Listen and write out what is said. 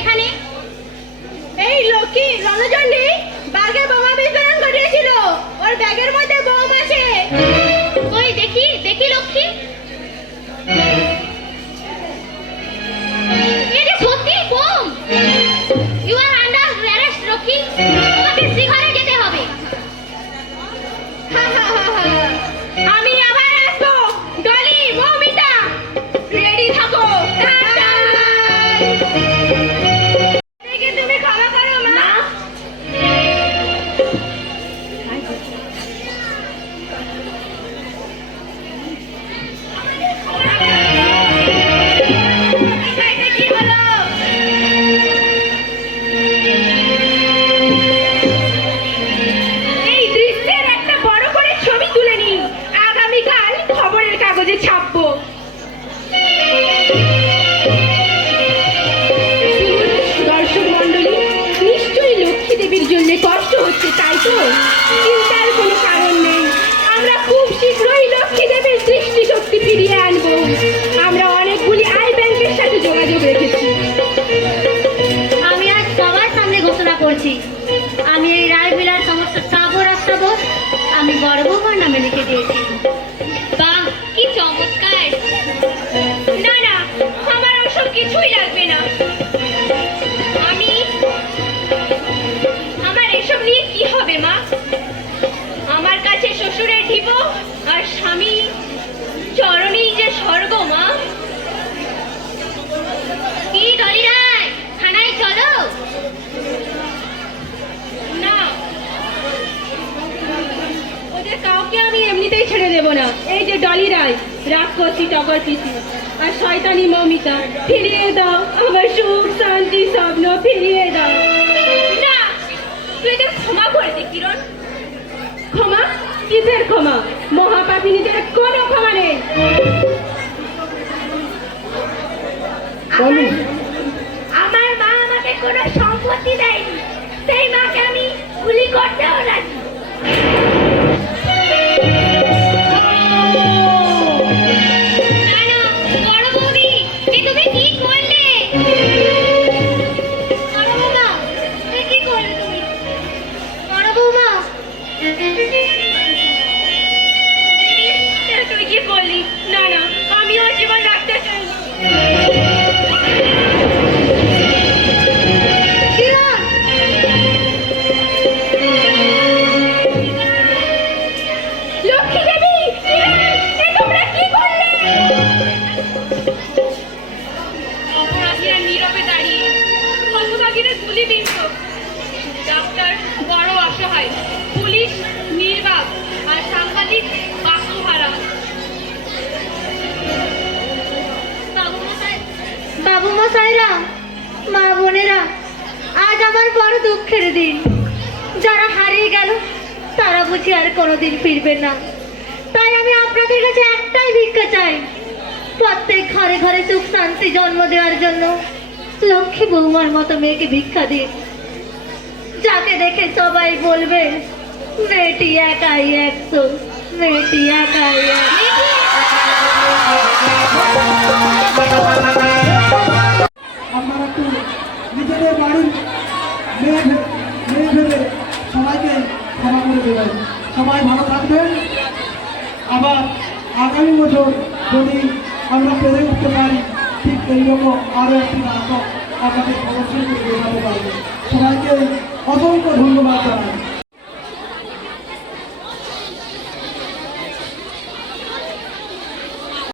এখানে। এই লক্ষ্মী, রণচণ্ডী বাঘে বোমা বিস্ফোরণ ঘটিয়েছিল। ওর ব্যাগের মধ্যে বোম আছে। কই, দেখি দেখি লক্ষ্মী। এটা সত্যি bomb. You are under arrest Lakshmi. তোমাকে শিখরে তাই তো? চিন্তার কোনো কারণ নেই। আমরা খুব শীঘ্রই লক্ষ্মী দেবের দৃষ্টি শক্তি ফিরিয়ে আনব। আমরা অনেকগুলি আই ব্যাংকের সাথে যোগাযোগ রেখেছি। আমি আজ সবার সামনে ঘোষণা করছি। আমি এই রায়বিলার সমস্ত সাবর আস্থাবর আমি বৌমার নামে লিখে দিয়েছি। কাউকে আমি এমনিতেই ছেড়ে দেব না। এই যে ডলি রায় রাক্ষসী টগর পিসি। আর শয়তানি মমিতা ফিরিয়ে দাও আমার সুখ শান্তি স্বপ্ন ফিরিয়ে দাও। না তুই এদের ক্ষমা করে দে কিরণ। ক্ষমা? কিসের ক্ষমা? মহাপাপিনীদের কোনো ক্ষমা নেই। আমার মা আমাকে কোনো সম্পত্তি দেয়নি। সেই মাকে আমি গুলি করতেও রাজি। বড় দুঃখের দিন। যারা হারিয়ে গেল, তারা বুঝি আর কোনোদিন ফিরবে না। তাই আমি আপনাদের কাছে একটাই ভিক্ষা চাই। প্রত্যেক ঘরে ঘরে সুখ শান্তি জন্ম দেওয়ার জন্য লক্ষ্মী বৌমার মতো মেয়েকে ভিক্ষা দিন। যাকে দেখে সবাই বলবে, মেয়েটি একাই একশো, মেয়েটি একাই একশো। আবার আগামী বছর যদি আমরা পেরে উঠতে পারি, ঠিক এইরকম আরও একটি নাটক আপনাদের অবশ্যই করে পারব। সবাইকে অসংখ্য ধন্যবাদ জানাই।